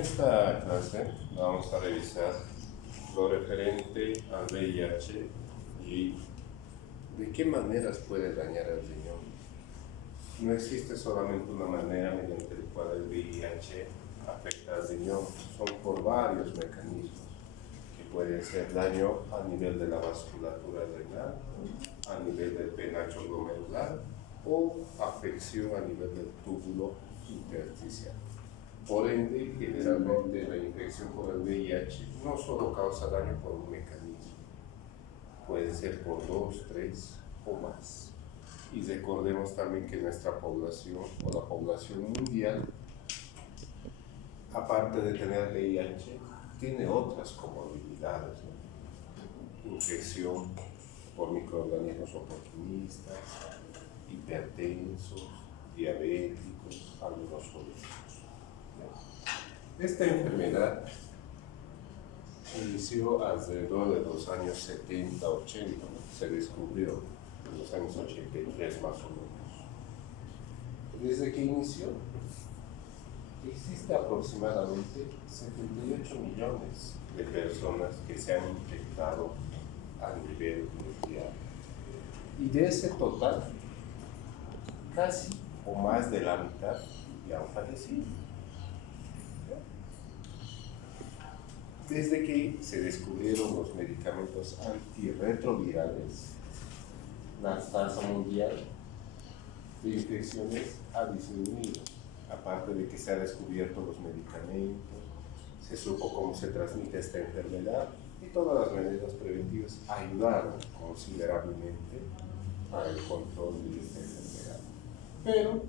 esta clase vamos a revisar lo referente al VIH y de qué maneras puede dañar el riñón. No existe solamente una manera mediante la cual el VIH afecta al riñón, son por varios mecanismos que pueden ser daño a nivel de la vasculatura renal, a nivel del penacho glomerular o afección a nivel del túbulo intersticial. Por ende, generalmente la infección por el VIH no solo causa daño por un mecanismo, puede ser por 2, 3 o más. Y recordemos también que nuestra población o la población mundial, aparte de tener VIH, tiene otras comorbilidades, ¿no? Infección por microorganismos oportunistas, hipertensos, diabéticos, algunos obesos. Esta enfermedad inició alrededor de los años 70, 80, ¿no? Se descubrió en los años 83 más o menos. Desde que inició, existe aproximadamente 78 millones de personas que se han infectado a nivel mundial. Y de ese total, casi o más de la mitad ya han fallecido. Desde que se descubrieron los medicamentos antirretrovirales, la tasa mundial de infecciones ha disminuido. Aparte de que se han descubierto los medicamentos, se supo cómo se transmite esta enfermedad y todas las medidas preventivas ayudaron considerablemente para el control de esta enfermedad. Pero,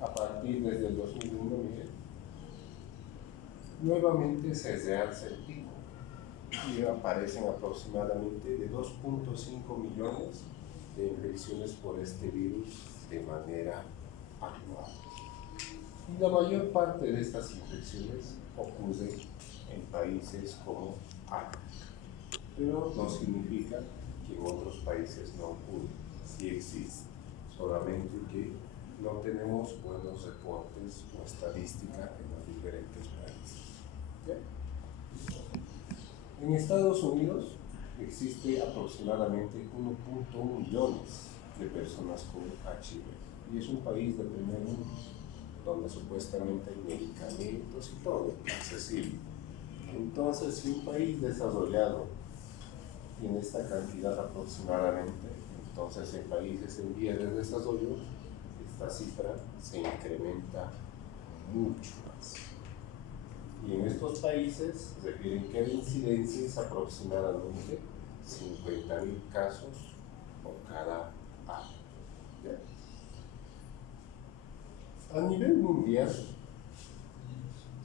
a partir desde el 2001, nuevamente se realza el pico y aparecen aproximadamente de 2.5 millones de infecciones por este virus de manera anual. Y la mayor parte de estas infecciones ocurren en países como África, pero no significa que en otros países no ocurre, sí existe, solamente que no tenemos buenos reportes o estadística en los diferentes países. En Estados Unidos existe aproximadamente 1.1 millones de personas con HIV y es un país de primer mundo donde supuestamente hay medicamentos y todo accesible. Entonces, si un país desarrollado tiene esta cantidad aproximadamente, entonces en países en vías de desarrollo esta cifra se incrementa mucho más. Y en estos países refieren que la incidencia es aproximadamente 50,000 casos por cada año. ¿Ya? A nivel mundial,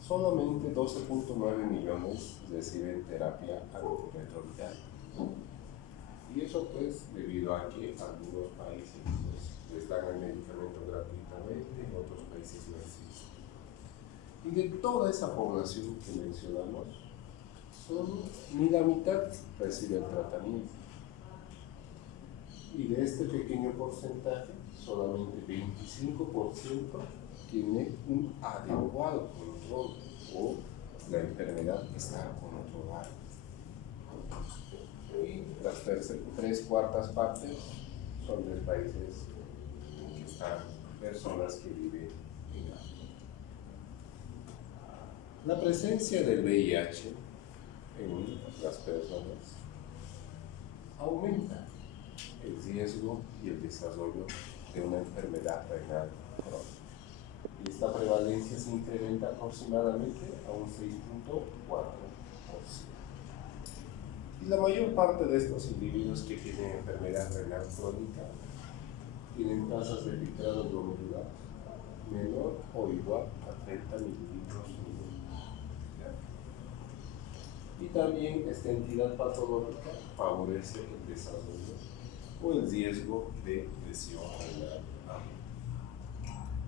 solamente 12.9 millones reciben terapia antirretroviral. Y eso pues debido a que algunos países pues, les dan el medicamento gratuitamente, en otros países no existe. Y de toda esa población que mencionamos, ni la mitad recibe el tratamiento. Y de este pequeño porcentaje, solamente 25% tiene un adecuado control o la enfermedad está controlada. Y las 3/4 partes son de países en que están personas que viven en África. La presencia del VIH en las personas aumenta el riesgo y el desarrollo de una enfermedad renal crónica. Y esta prevalencia se incrementa aproximadamente a un 6.4%. Y la mayor parte de estos individuos que tienen enfermedad renal crónica tienen tasas de filtrado glomerular menor o igual a 30 mililitros minuto. Y también esta entidad patológica favorece el desarrollo o el riesgo de lesión renal aguda.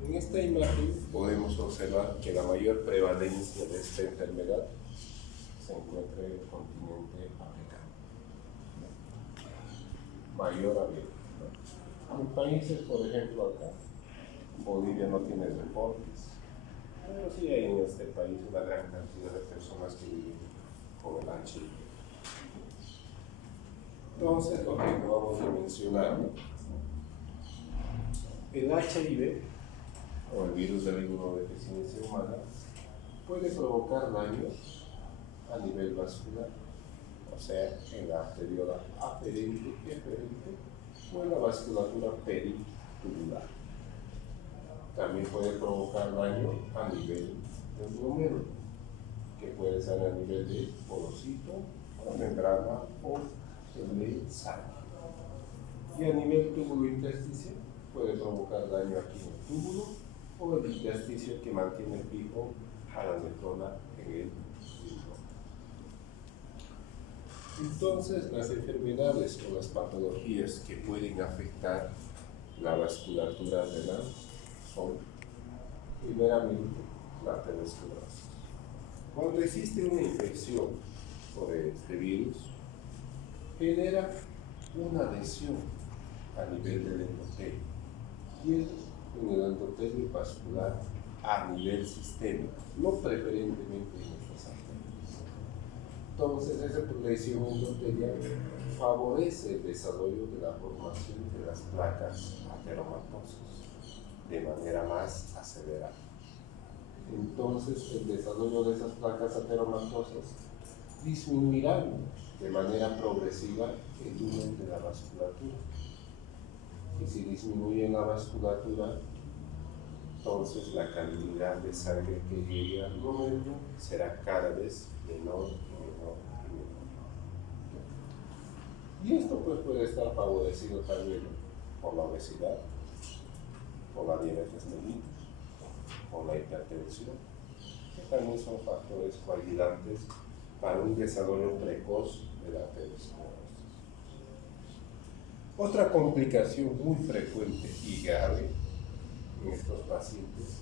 En esta imagen podemos observar que la mayor prevalencia de esta enfermedad se encuentra en el continente africano. Mayor abierto. En países, por ejemplo, acá, Bolivia no tiene reportes, Pero sí hay en este país una gran cantidad de personas que viven con el HIV. Entonces, lo que acabamos de mencionar, ¿no? El HIV, o el virus de la inmunodeficiencia humana, puede provocar daños a nivel vascular, o sea, en la arteriola aferente, eferente o en la vasculatura peritubular. También puede provocar daño a nivel del glomérulo, que puede ser a nivel de porocito, o membrana o de sangre. Y a nivel túbulo intersticial puede provocar daño aquí en el túbulo o el intersticio que mantiene fijo a la nefrona en el túbulo. Entonces, las enfermedades o las patologías que pueden afectar la vasculatura renal son, primeramente, la aterosclerosis. Cuando existe una infección por este virus, genera una lesión a nivel del endotelio, y en el endotelio vascular a nivel sistémico, no preferentemente en nuestras arterias. Entonces, esa lesión endotelial favorece el desarrollo de la formación de las placas ateromatosas de manera más acelerada. Entonces, el desarrollo de esas placas ateromatosas disminuirá de manera progresiva el volumen de la vasculatura. Y si disminuye la vasculatura, entonces la cantidad de sangre que llegue al glomérulo será cada vez menor y menor y menor. Y esto pues puede estar favorecido también por la obesidad, por la diabetes mellitus, por la hipertensión, que también son factores coagulantes para un desarrollo precoz de la aterosclerosis. Otra complicación muy frecuente y grave en estos pacientes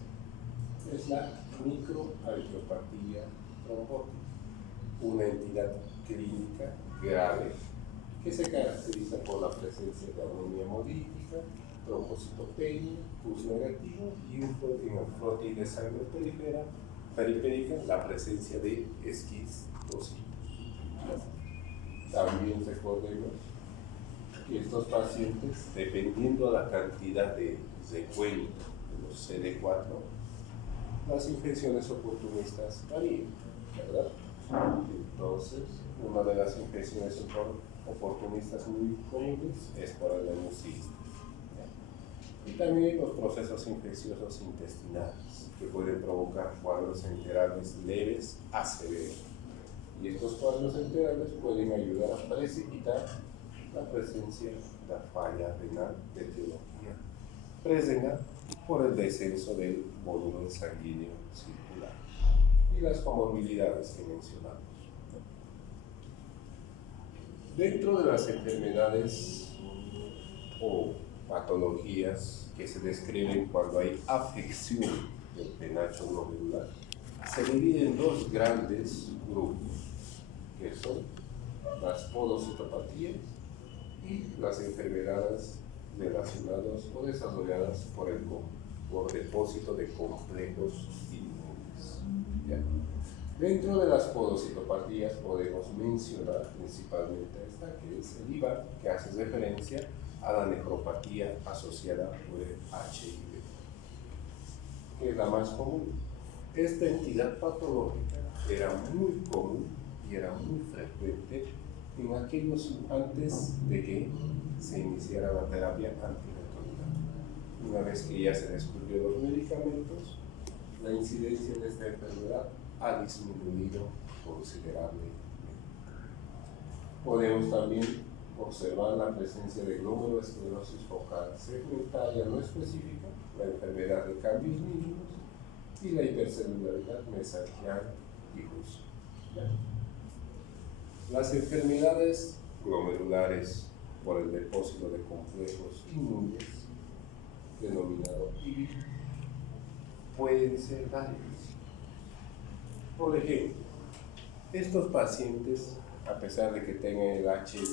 es la microangiopatía trombótica, una entidad clínica grave que se caracteriza por la presencia de anemia hemolítica, trombocitopenia, pus negativo y en el frotis de sangre periférica la presencia de esquistocitos. También recordemos que estos pacientes, dependiendo de la cantidad de recuento de los CD4, las infecciones oportunistas varían, ¿verdad? Entonces, una de las infecciones oportunistas muy comunes es por adenosistis. Y también los procesos infecciosos intestinales, que pueden provocar cuadros enterales leves a severos. Y estos cuadros enterales pueden ayudar a precipitar la presencia de la falla renal de etiología presenta por el descenso del volumen sanguíneo circular y las comorbilidades que mencionamos. Dentro de las enfermedades o patologías que se describen cuando hay afección del penacho glomerular, se dividen en dos grandes grupos, que son las podocitopatías y las enfermedades relacionadas o desarrolladas por depósito de complejos inmunes. ¿Ya? Dentro de las podocitopatías podemos mencionar principalmente esta, que es el IVA, que hace referencia a la nefropatía asociada por el HIV, que es la más común. Esta entidad patológica era muy común y era muy frecuente en aquellos antes de que se iniciara la terapia antirretroviral. Una vez que ya se descubrió los medicamentos, la incidencia de esta enfermedad ha disminuido considerablemente. Podemos también observar la presencia de glomerulosclerosis focal segmentaria no específica, la enfermedad de cambios mínimos y la hipercelularidad mesangial difusa. Las enfermedades glomerulares por el depósito de complejos inmunes, denominado IBI, pueden ser varias. Por ejemplo, estos pacientes, a pesar de que tengan el HIV,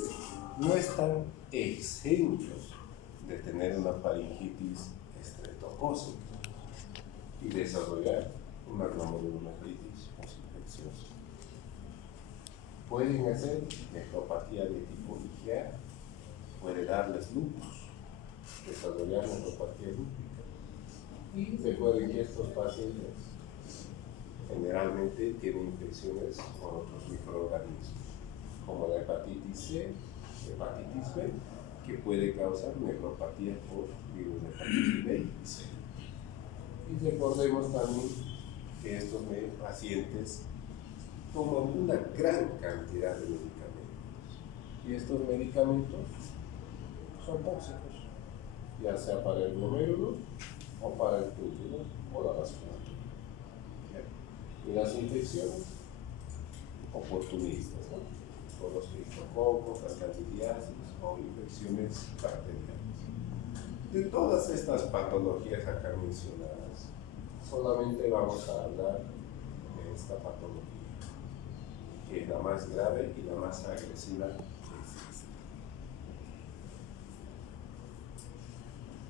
no están exentos de tener una faringitis estreptocócica y desarrollar una glomerulonefritis posinfecciosa. Pueden hacer nefropatía de tipo IgA, puede darles lupus, desarrollar nefropatía lúpica. Y recuerden que estos pacientes generalmente tienen infecciones con otros microorganismos, como la hepatitis C, hepatitis B, que puede causar nefropatía por virus de hepatitis B y C. Y recordemos también que estos pacientes toman una gran cantidad de medicamentos, y estos medicamentos son tóxicos, ya sea para el glomérulo o para el túbulo o la vasculatura. Y las infecciones oportunistas, ¿no? Por los criptococos, las candidiasis o infecciones bacterianas. De todas estas patologías acá mencionadas, solamente vamos a hablar de esta patología, que es la más grave y la más agresiva que existe.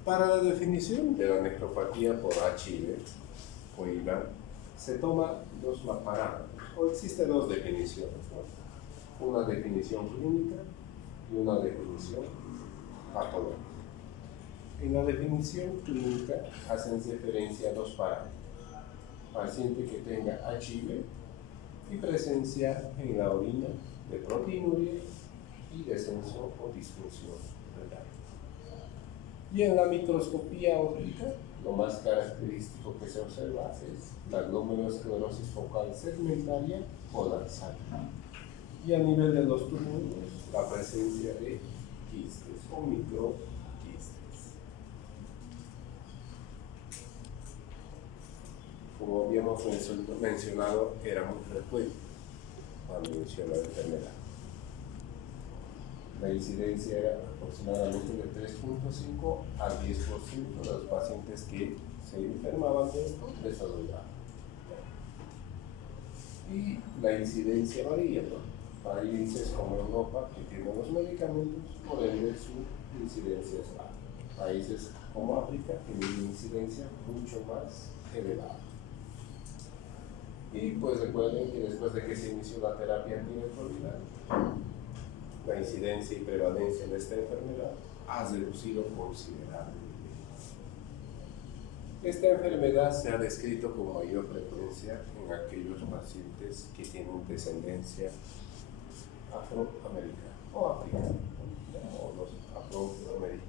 Para la definición de la nefropatía por HIV o IVA, se toman dos parámetros, o existen dos definiciones, ¿no? Una definición clínica y una definición patológica. En la definición clínica hacen referencia a dos parámetros: paciente que tenga HIV y presencia en la orina de proteinuria y descenso o disfunción renal. Y en la microscopía óptica, lo más característico que se observa es la glomerulosclerosis focal segmentaria polarizada. Y a nivel de los túbulos, la presencia de quistes o microquistes. Como habíamos mencionado, era muy frecuente cuando inició la enfermedad. La incidencia era aproximadamente de 3.5 al 10% de los pacientes que se enfermaban de esto desarrollaban. Y la incidencia varía, ¿no? Países como Europa, que tienen los medicamentos, por ende su incidencia es baja. Países como África tienen una incidencia mucho más elevada. Y pues recuerden que después de que se inició la terapia antirretroviral, la incidencia y prevalencia de esta enfermedad ha reducido considerablemente. Esta enfermedad se ha descrito con mayor frecuencia en aquellos pacientes que tienen descendencia afroamericana o africana, o los afroamericanos.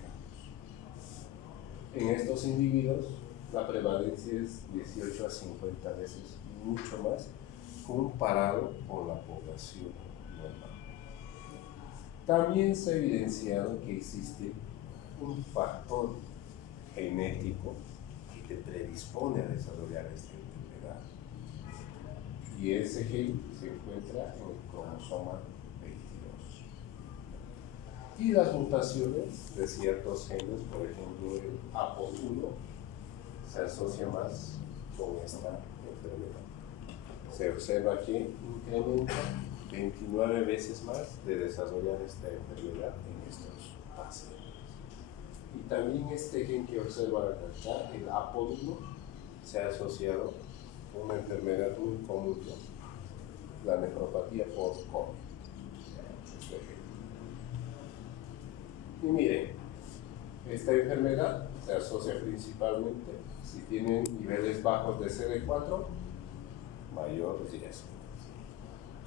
En estos individuos, la prevalencia es 18 a 50 veces mucho más comparado con la población normal. También se ha evidenciado que existe un factor genético que te predispone a desarrollar esta enfermedad. Y ese gen se encuentra en el cromosoma 22. Y las mutaciones de ciertos genes, por ejemplo el APO1, se asocia más con esta enfermedad. Se observa que incrementa 29 veces más de desarrollar esta enfermedad en estos pacientes. Y también este gen que observa acá, el APO1, se ha asociado con una enfermedad muy común, la nefropatía por COVID. Y miren, esta enfermedad se asocia principalmente si tienen niveles bajos de CD4, mayor riesgo.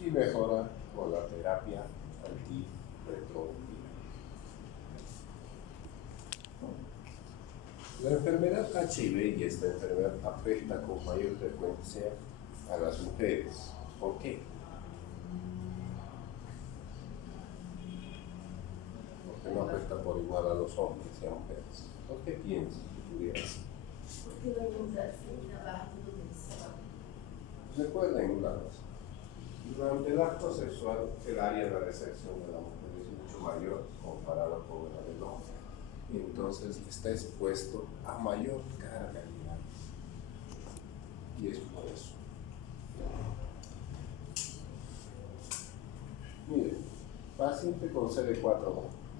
Y mejora con la terapia antirretroviral. La enfermedad HIV y esta enfermedad afecta con mayor frecuencia a las mujeres. ¿Por qué? Porque no afecta por igual a los hombres y a mujeres. ¿Por qué piensas que pudiera ser? Porque la inmunidad baja todo. Recuerden una cosa. Durante el acto sexual, el área de recepción de la mujer es mucho mayor comparado con la del hombre. Y entonces está expuesto a mayor carga viral. Y es por eso. Miren, paciente con CD4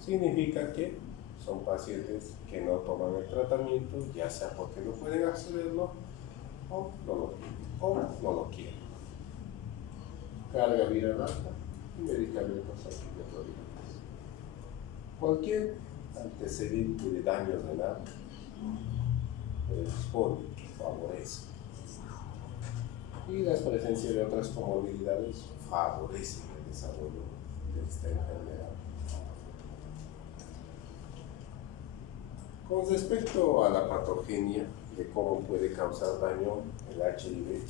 significa que son pacientes que no toman el tratamiento, ya sea porque no pueden accederlo o no lo tienen. o no lo quieren. Carga viral alta y medicamentos antirretrovirales. Cualquier antecedente de daños renales predispone, favorece. Y la presencia de otras comorbilidades favorecen el desarrollo de esta enfermedad. Con respecto a la patogenia de cómo puede causar daño el HIV,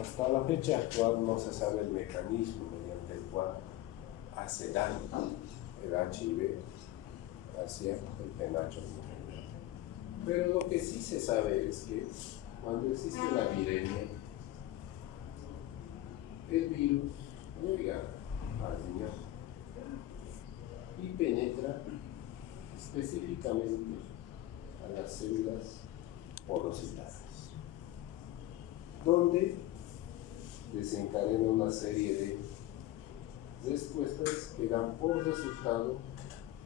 hasta la fecha actual no se sabe el mecanismo mediante el cual hace daño el HIV hacia el penacho mujer. Pero lo que sí se sabe es que cuando existe la viremia, el virus llega al riñón y penetra específicamente a las células porocitadas, donde desencadena una serie de respuestas que dan por resultado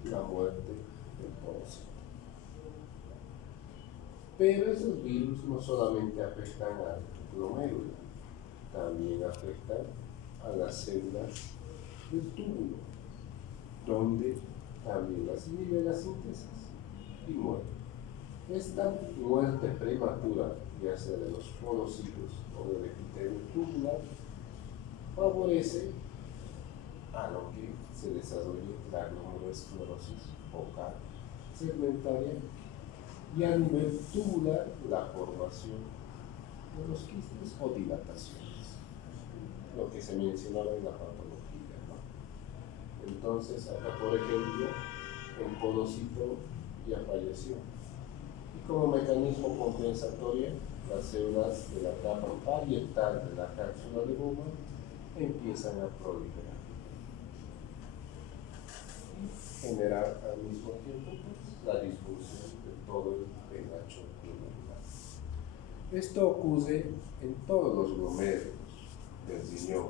la muerte del porocito. Pero esos virus no solamente afectan al glomérulo, también afectan a las células del túbulo, donde también las inhibe la síntesis y mueren. Esta muerte prematura, ya sea de los porocitos o del epitelio tubular, favorece a lo que se desarrolle la glomerulosclerosis focal segmentaria y a nivel tubular la formación de los quistes o dilataciones, lo que se mencionaba en la patología, ¿no? Entonces, acá por ejemplo, el porocito ya falleció. Y como mecanismo compensatorio, las células de la capa parietal de la cápsula de Bowman empiezan a proliferar y generar al mismo tiempo la disfunción de todo el penacho glomerular. Esto ocurre en todos los glomérulos del riñón.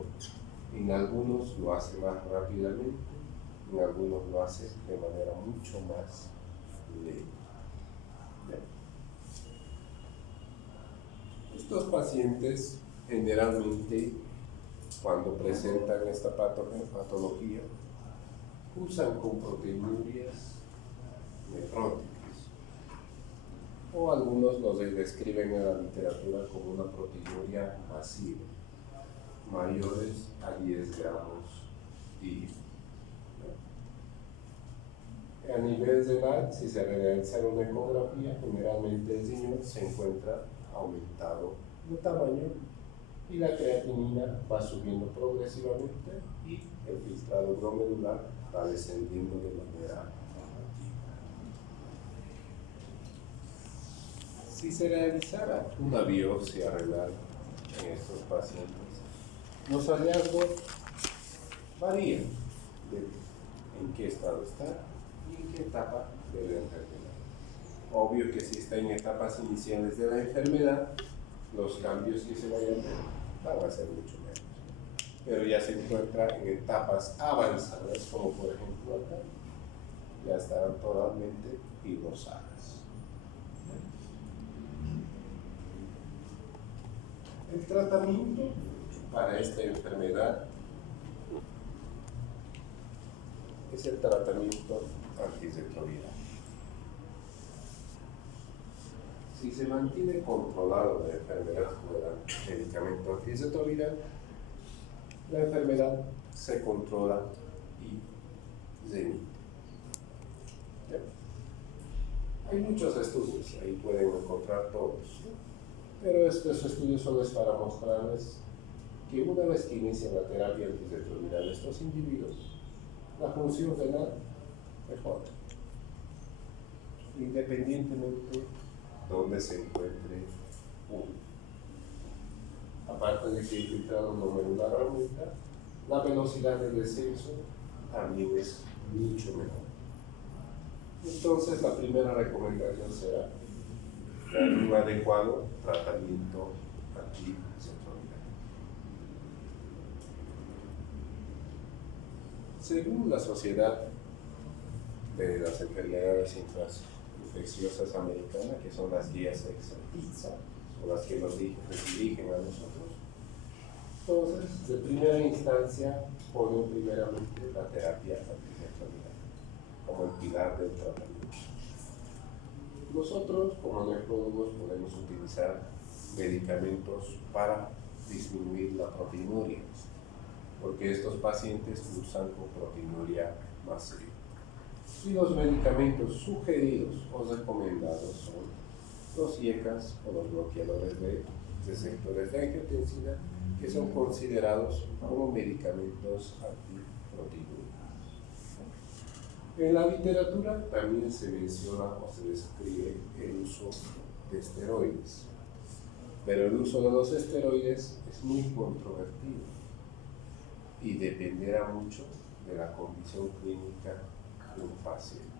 En algunos lo hace más rápidamente, en algunos lo hace de manera mucho más lenta. Estos pacientes generalmente, cuando presentan esta patología, cursan con proteinuриas nefróticas, o algunos los describen en la literatura como una proteinuria masiva, mayores a 10 gramos día. A nivel renal, si se realiza una ecografía, generalmente el riñón se encuentra aumentado de tamaño y la creatinina va subiendo progresivamente y el filtrado glomerular va descendiendo de manera paulatina. Si se realizara una biopsia renal en estos pacientes, los hallazgos varían de en qué estado está y en qué etapa de la enfermedad. Obvio que si está en etapas iniciales de la enfermedad, los cambios que se vayan a hacer van a ser mucho menos. Pero ya se encuentra en etapas avanzadas, como por ejemplo acá, ya estarán totalmente fibrosadas. El tratamiento para esta enfermedad es el tratamiento antirretroviral. Si se mantiene controlado la enfermedad con el medicamento antirretroviral, la enfermedad se controla y remite. Hay muchos estudios, ahí pueden encontrar todos, pero estos estudios solo es para mostrarles que una vez que inician la terapia antirretroviral estos individuos, la función renal mejora, independientemente de donde se encuentre uno. Aparte de que el filtrado glomerular aumenta, la velocidad de descenso también es mucho mejor. Entonces, la primera recomendación será un adecuado tratamiento antirretroviral. Según la Sociedad de las Enfermedades Infecciosas Americanas, que son las guías ex-PITSA, o las que nos dirigen a nosotros, Entonces, de primera instancia, ponen primeramente la terapia antirretroviral como el pilar del tratamiento. Nosotros, como nefrólogos, podemos utilizar medicamentos para disminuir la proteinuria, porque estos pacientes cursan con proteinuria masiva. Y los medicamentos sugeridos o recomendados son los IECAs o los bloqueadores de receptores de angiotensina, que son considerados como medicamentos antiproteinúricos. En la literatura también se menciona o se describe el uso de esteroides, pero el uso de los esteroides es muy controvertido y dependerá mucho de la condición clínica de un paciente.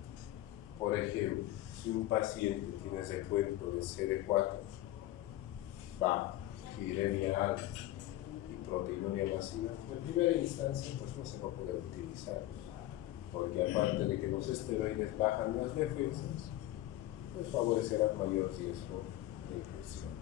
Por ejemplo, si un paciente tiene recuento de CD4 bajo, viremia alta y proteinuria masiva, en primera instancia pues no se va a poder utilizar, porque aparte de que los esteroides bajan las defensas, pues favorecerán mayor riesgo de infecciones.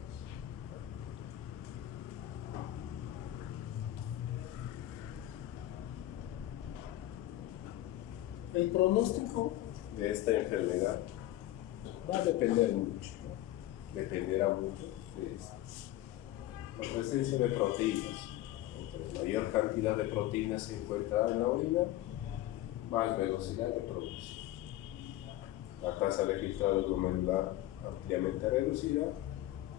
El pronóstico de esta enfermedad va a depender mucho, ¿no? Dependerá mucho de esto. La presencia de proteínas. Entre mayor cantidad de proteínas se encuentra en la orina, más velocidad de producción. La tasa de filtrado glomerular ampliamente reducida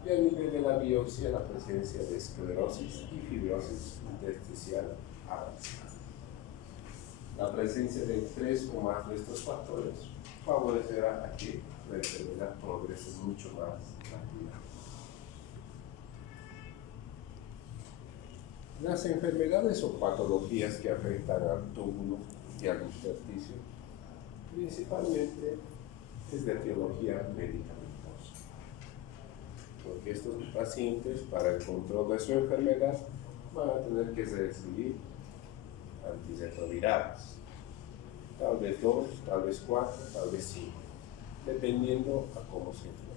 y a nivel de la biopsia la presencia de esclerosis y fibrosis intersticial avanzada. La presencia de 3 o más de estos factores favorecerá a que la enfermedad progrese mucho más rápidamente. Las enfermedades o patologías que afectan al túbulo y al intersticio principalmente es de etiología medicamentosa, porque estos pacientes, para el control de su enfermedad, van a tener que recibir antirretrovirales, tal vez 2, tal vez 4, tal vez 5, dependiendo a cómo se enferma.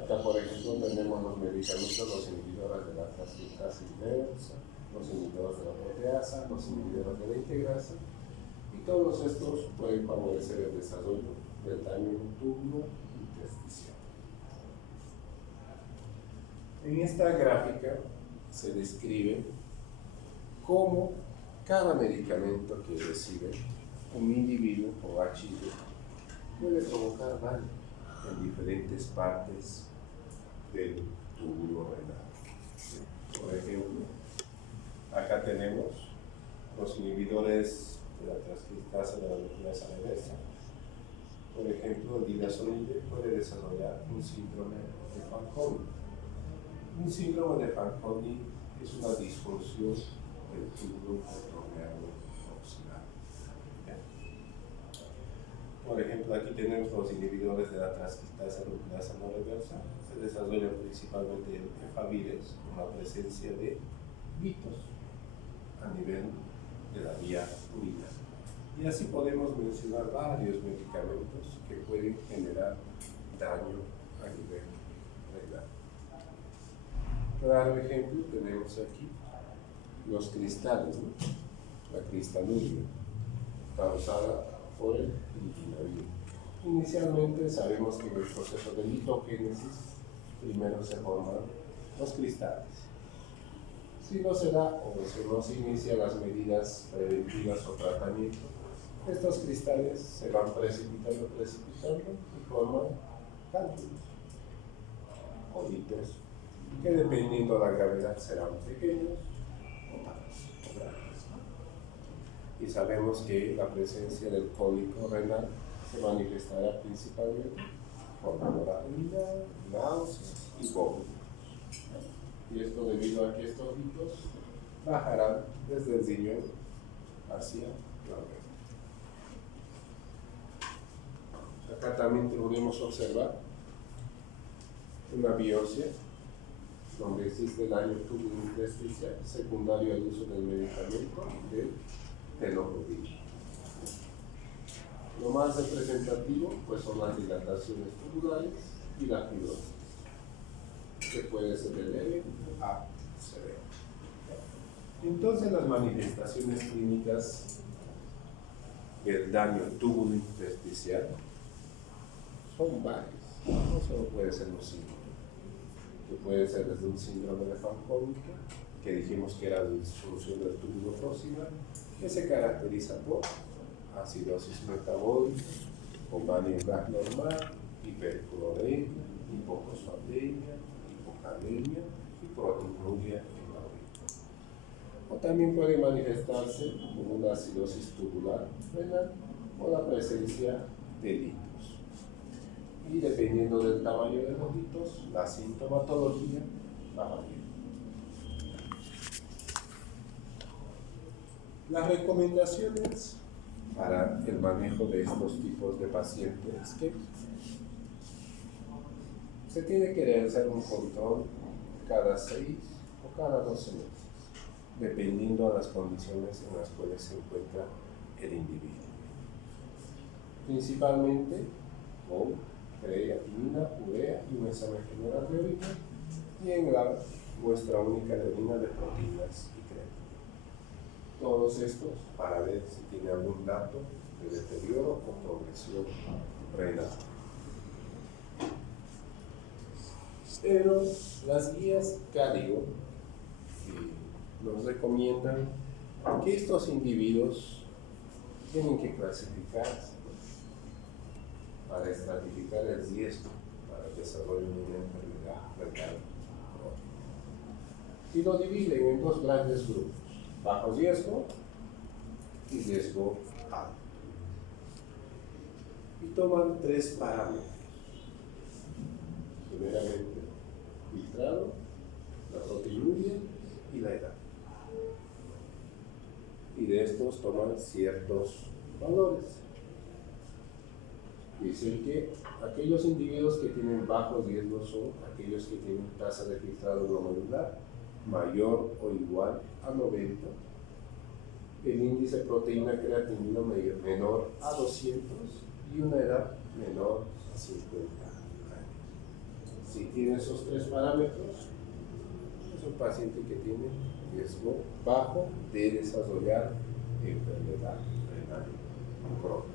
Acá, por ejemplo, tenemos los medicamentos, los inhibidores de la transcriptasa inversa, los inhibidores de la proteasa, los inhibidores de la integrasa, y todos estos pueden favorecer el desarrollo del daño en un túbulo intersticial. En esta gráfica se describe cómo cada medicamento que recibe un individuo o HIV puede provocar daño en diferentes partes del túbulo renal. Por ejemplo, acá tenemos los inhibidores de la transcriptasa de la nucleasa reversa. Por ejemplo, el didazoline puede desarrollar un síndrome de Fanconi. Un síndrome de Fanconi es una disfunción del túbulo retroviral oxidado. Por ejemplo, aquí tenemos los inhibidores de la transcriptasa nucleasa no reversa. Se desarrollan principalmente en favires con la presencia de mitos a nivel de la vía urinaria. Y así podemos mencionar varios medicamentos que pueden generar daño a nivel renal. Claro ejemplo tenemos aquí los cristales, ¿no? La cristaluria, causada por el indinavir. Inicialmente sabemos que en el proceso de litogénesis primero se forman los cristales. Si no se da o si no se inician las medidas preventivas o tratamiento, estos cristales se van precipitando y forman cálculos o hitos que dependiendo de la gravedad serán pequeños o grandes. Y sabemos que la presencia del cólico renal se manifestará principalmente por dolor abdominal, náuseas y vómitos. Y esto debido a que estos hitos bajarán desde el riñón hacia la oreja. Acá también podemos observar una biopsia donde existe daño túbulo intersticial secundario al uso del medicamento del tenofovir. Lo más representativo pues son las dilataciones tubulares y la fibrosis, que puede ser de leve a Entonces las manifestaciones clínicas del daño túbulo-intersticial son varias, no solo puede ser un síndrome, que puede ser desde un síndrome de Fanconi, que dijimos que era la disfunción del túbulo proximal, que se caracteriza por acidosis metabólica, combate gas normal, hipercloремia, hipofosfatemia, hipocalemia y proteinuria en la orina. O también puede manifestarse como una acidosis tubular renal o la presencia de litos. Y dependiendo del tamaño de los litos, la sintomatología va a variar. Las recomendaciones para el manejo de estos tipos de pacientes es que se tiene que realizar un control cada 6 o cada 12 meses, dependiendo de las condiciones en las cuales se encuentra el individuo. Principalmente con creatinina, urea y un examen general de orina, y en la muestra única de orina de proteínas y creatina. Todos estos para ver si tiene algún dato de deterioro o progresión renal. Pero las guías cardio nos recomiendan que estos individuos tienen que clasificarse para estratificar el riesgo para el desarrollo de una enfermedad renal crónica. Y lo dividen en dos grandes grupos: bajo riesgo y riesgo alto. Y toman 3 parámetros. Primeramente, filtrado, la proteinuria y la edad. Y de estos toman ciertos valores. Dicen que aquellos individuos que tienen bajo riesgo son aquellos que tienen tasa de filtrado glomerular mayor o igual a 90, el índice de proteína creatinina menor a 200 y una edad menor a 50 años. Si tiene esos 3 parámetros, es un paciente que tiene riesgo bajo de desarrollar enfermedad renal crónica.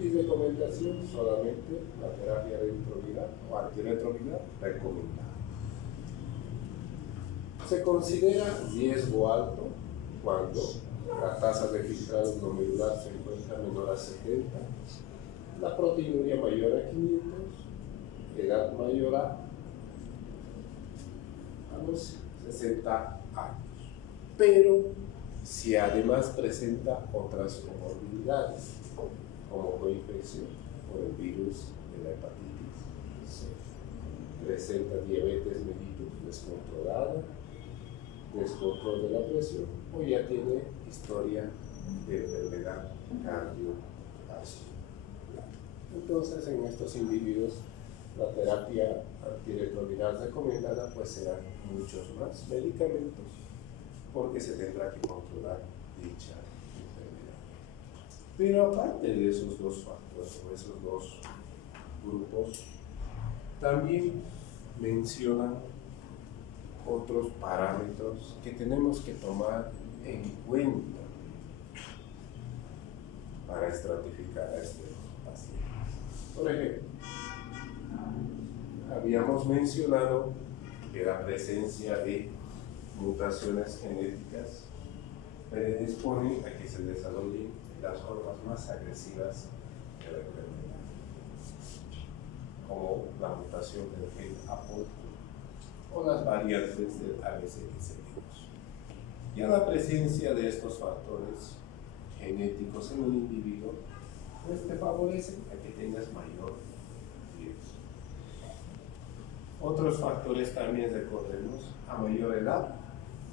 Y recomendación solamente la terapia retroviral o antirretroviral recomendada. Se considera riesgo alto cuando la tasa de filtrado glomerular se encuentra menor a 70, la proteinuria mayor a 500, edad mayor a los 60 años. Pero si además presenta otras comorbilidades, como coinfección por el virus de la hepatitis C, presenta diabetes mellitus descontrolada, descontrol de la presión, o ya tiene historia de enfermedad cardiovascular. Entonces, en estos individuos, la terapia antirretroviral recomendada pues serán muchos más medicamentos, porque se tendrá que controlar dicha enfermedad. Pero aparte de esos 2 factores o esos 2 grupos, también mencionan otros parámetros que tenemos que tomar en cuenta para estratificar a este paciente. Por ejemplo, habíamos mencionado que la presencia de mutaciones genéticas predispone a que se desarrollen las formas más agresivas de la enfermedad, como la mutación del gen APOL o las variantes del ABCXX. Y a la presencia de estos factores genéticos en un individuo, pues te favorece a que tengas mayor riesgo. Otros factores también recordemos: a mayor edad,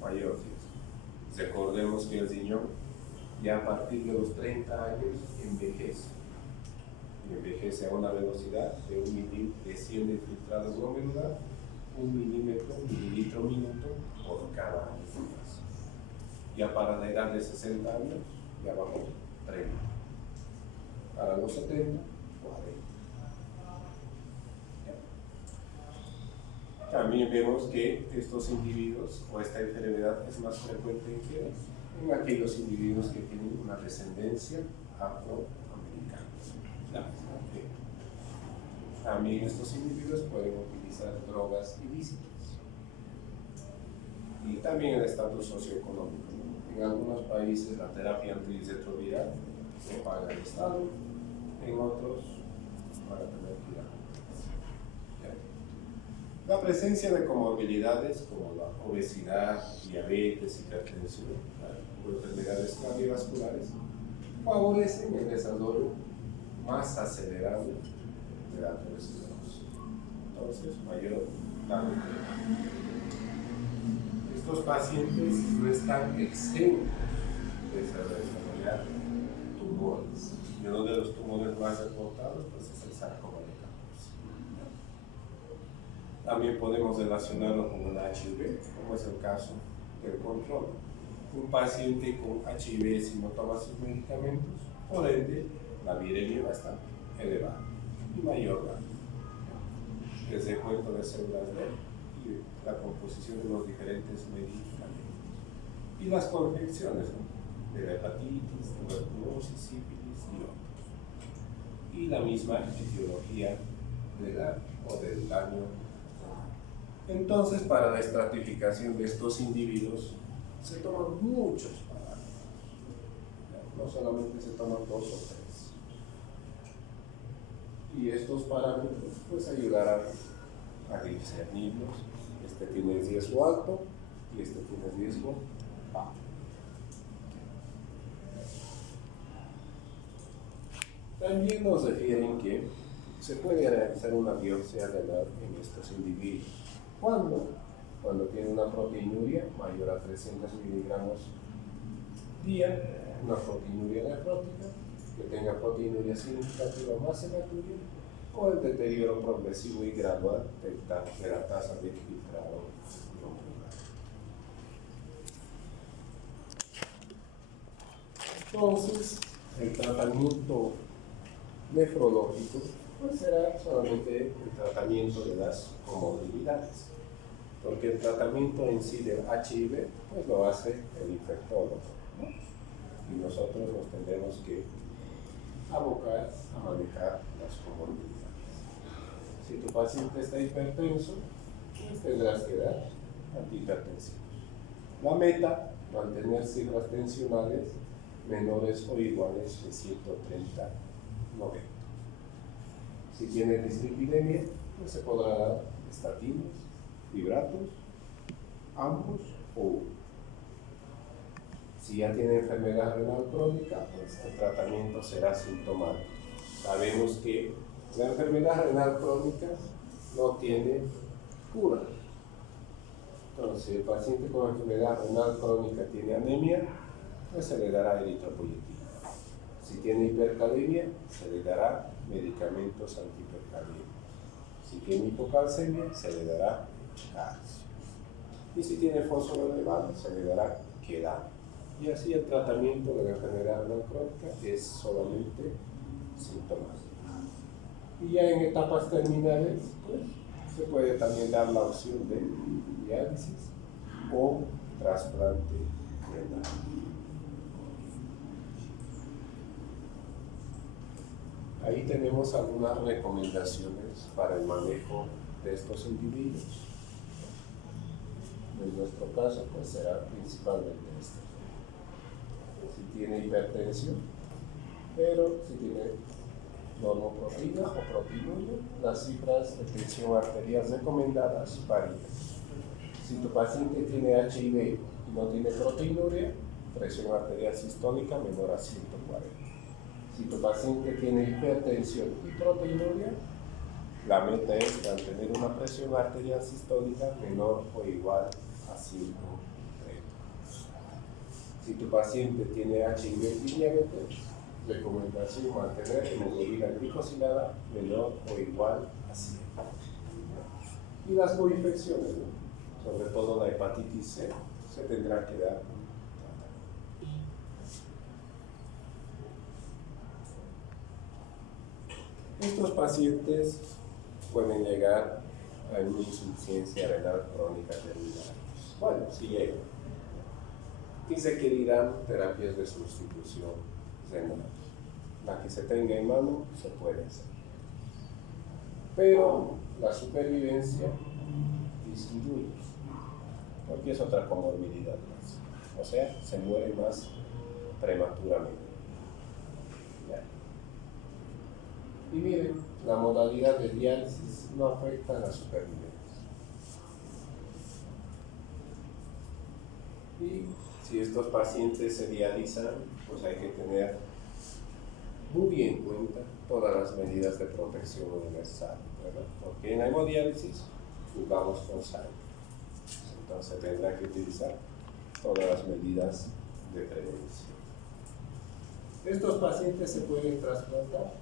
mayor riesgo. Recordemos que el riñón ya a partir de los 30 años envejece. Y envejece a una velocidad de 100 de filtrado glomerular, 1 mililitro minuto por cada año. Ya para la edad de 60 años, ya vamos 30. Para los 70, 40. También vemos que estos individuos o esta enfermedad es más frecuente en quienes, en aquellos individuos que tienen una descendencia afroamericana. También estos individuos pueden utilizar drogas ilícitas. Y también el estatus socioeconómico. En algunos países la terapia antirretroviral se paga el Estado, en otros para tener que ir a la presencia de comorbilidades como la obesidad, diabetes, hipertensión o enfermedades cardiovasculares favorecen el desarrollo más acelerado de la aterosclerosis. Entonces, mayor daño. Estos pacientes no están exentos de desarrollar tumores. Y uno de los tumores más reportados pues, es el sarcoma de Kaposi. También podemos relacionarlo con el HIV, como es el caso del control. Un paciente con HIV si no toma sus medicamentos, por ende, la viremia va a estar elevada y mayor daño. El recuento de células B y la composición de los diferentes medicamentos. Y las confecciones, ¿no? De la hepatitis, tuberculosis, sífilis y otros. Y la misma etiología del daño. Entonces, para la estratificación de estos individuos, se toman muchos parámetros. No solamente se toman 2 o 3. Y estos parámetros pues ayudarán a discernirlos. Este tiene riesgo alto y este tiene riesgo bajo. También nos refieren que se puede realizar una biopsia renal en estos individuos. ¿Cuándo? Cuando tiene una proteinuria mayor a 300 miligramos día, una proteinuria nefrótica, que tenga proteinuria significativa más hematuria, o el deterioro progresivo y gradual de la tasa de filtrado glomerular. Entonces, el tratamiento nefrológico pues será solamente el tratamiento de las comorbilidades, porque el tratamiento en sí del HIV pues lo hace el infectólogo, ¿no? Y nosotros nos tendremos que abocar a manejar las comorbilidades. Si tu paciente está hipertenso, pues tendrás que dar antihipertensivos. La meta, mantener cifras tensionales menores o iguales de 130/90. Si tiene dislipidemia, pues se podrá dar estatinas, fibratos, ambos o uno. Si ya tiene enfermedad renal crónica, pues el tratamiento será sintomático. Sabemos que la enfermedad renal crónica no tiene cura. Entonces, si el paciente con enfermedad renal crónica tiene anemia, pues se le dará eritropoyetina. Si tiene hipercalemia, se le dará medicamentos antihipercalémicos. Si tiene hipocalcemia, se le dará calcio. Y si tiene fósforo elevado, se le dará quedano. Y así el tratamiento de la enfermedad renal crónica es solamente sintomático. Y ya en etapas terminales, pues, se puede también dar la opción de diálisis o trasplante renal. Ahí tenemos algunas recomendaciones para el manejo de estos individuos. En nuestro caso, pues será principalmente este. Si tiene hipertensión, pero si tiene normoproteína o proteinuria, las cifras de tensión arterial recomendadas varían. Si tu paciente tiene HIV y no tiene proteinuria, presión arterial sistólica menor a 140. Si tu paciente tiene hipertensión y proteinuria, la meta es mantener una presión arterial sistólica menor o igual a 130. Si tu paciente tiene HIV y diabetes, recomendación mantener hemoglobina glicosilada menor o igual a 100. Y las coinfecciones, ¿no? Sobre todo la hepatitis C, se tendrá que dar. Estos pacientes pueden llegar a una insuficiencia renal crónica terminal. Bueno, sí llega. Y se requerirán terapias de sustitución renal. La que se tenga en mano se puede hacer. Pero la supervivencia disminuye, porque es otra comorbilidad más. O sea, se muere más prematuramente. ¿Ya? Y miren, la modalidad de diálisis no afecta a la supervivencia. Y si estos pacientes se dializan, pues hay que tener muy en cuenta todas las medidas de protección universal, ¿verdad? Porque en la hemodiálisis jugamos con sangre. Entonces tendrá que utilizar todas las medidas de prevención. ¿Estos pacientes se pueden trasplantar?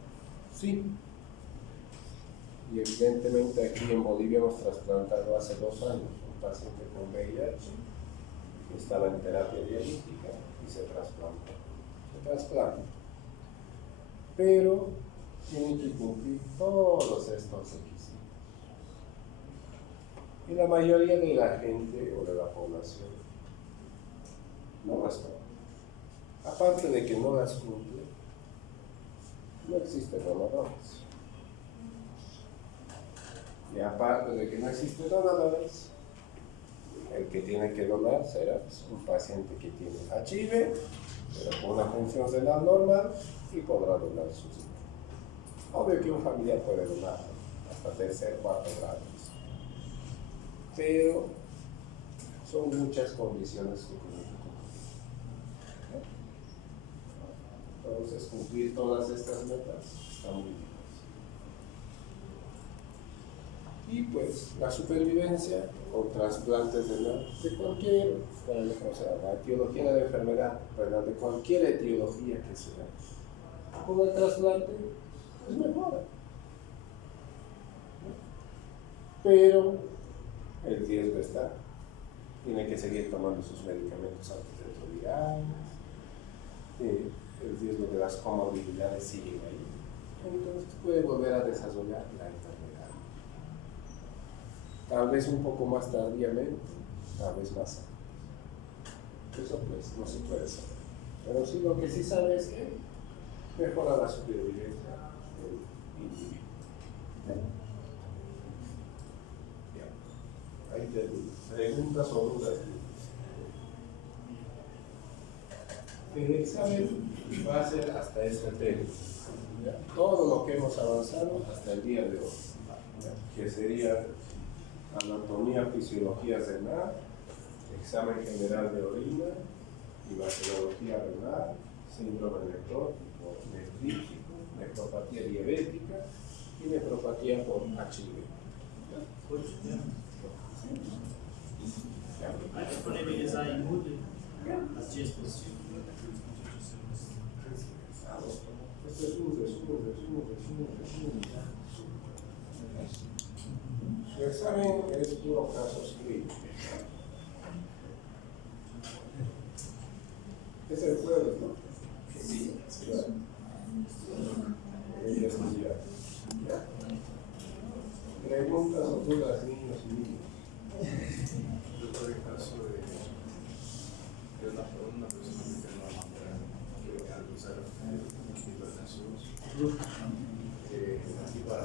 Sí. Y evidentemente aquí en Bolivia hemos trasplantado hace 2 años un paciente con VIH que estaba en terapia dialítica y se trasplantó. Se trasplanta. Pero tienen que cumplir todos estos requisitos. Y la mayoría de la gente o de la población no las toma. Aparte de que no las cumple, no existen donadores. Y aparte de que no existen donadores, el que tiene que donar será un paciente que tiene HIV, pero con una función renal normal y podrá donar su sangre. Obvio que un familiar puede donar hasta 3er, 4 grados, pero son muchas condiciones que tienen que cumplir. Entonces, cumplir todas estas metas está muy difícil. Y pues la supervivencia con trasplantes de cualquier, o sea, la etiología de la enfermedad, ¿verdad? De cualquier etiología que sea, con el trasplante es mejora. Pero el riesgo está. Tiene que seguir tomando sus medicamentos antirretrovirales, el riesgo de las comorbilidades sigue ahí. Entonces puede volver a desarrollar la enfermedad. Tal vez un poco más tardíamente, tal vez más antes. Eso pues no se puede saber. Pero sí, lo que sí sabe es que mejora la supervivencia del individuo. Ahí termino. Preguntas o dudas. El examen va a ser hasta este tema. Todo lo que hemos avanzado hasta el día de hoy, que sería anatomía, fisiología renal, examen general de orina, imagenología renal, síndrome nefrótico, nefrítico, nefropatía diabética y nefropatía por HIV. Vai disponibilizar em Moodle as dias possíveis. Este es un resumen. El examen es puro casos clínicos. Es el jueves, ¿no? Sí. Preguntas o dudas, niños y niñas. Yo por el caso de una persona que tiene una máscara que al usar hipertensión, aquí para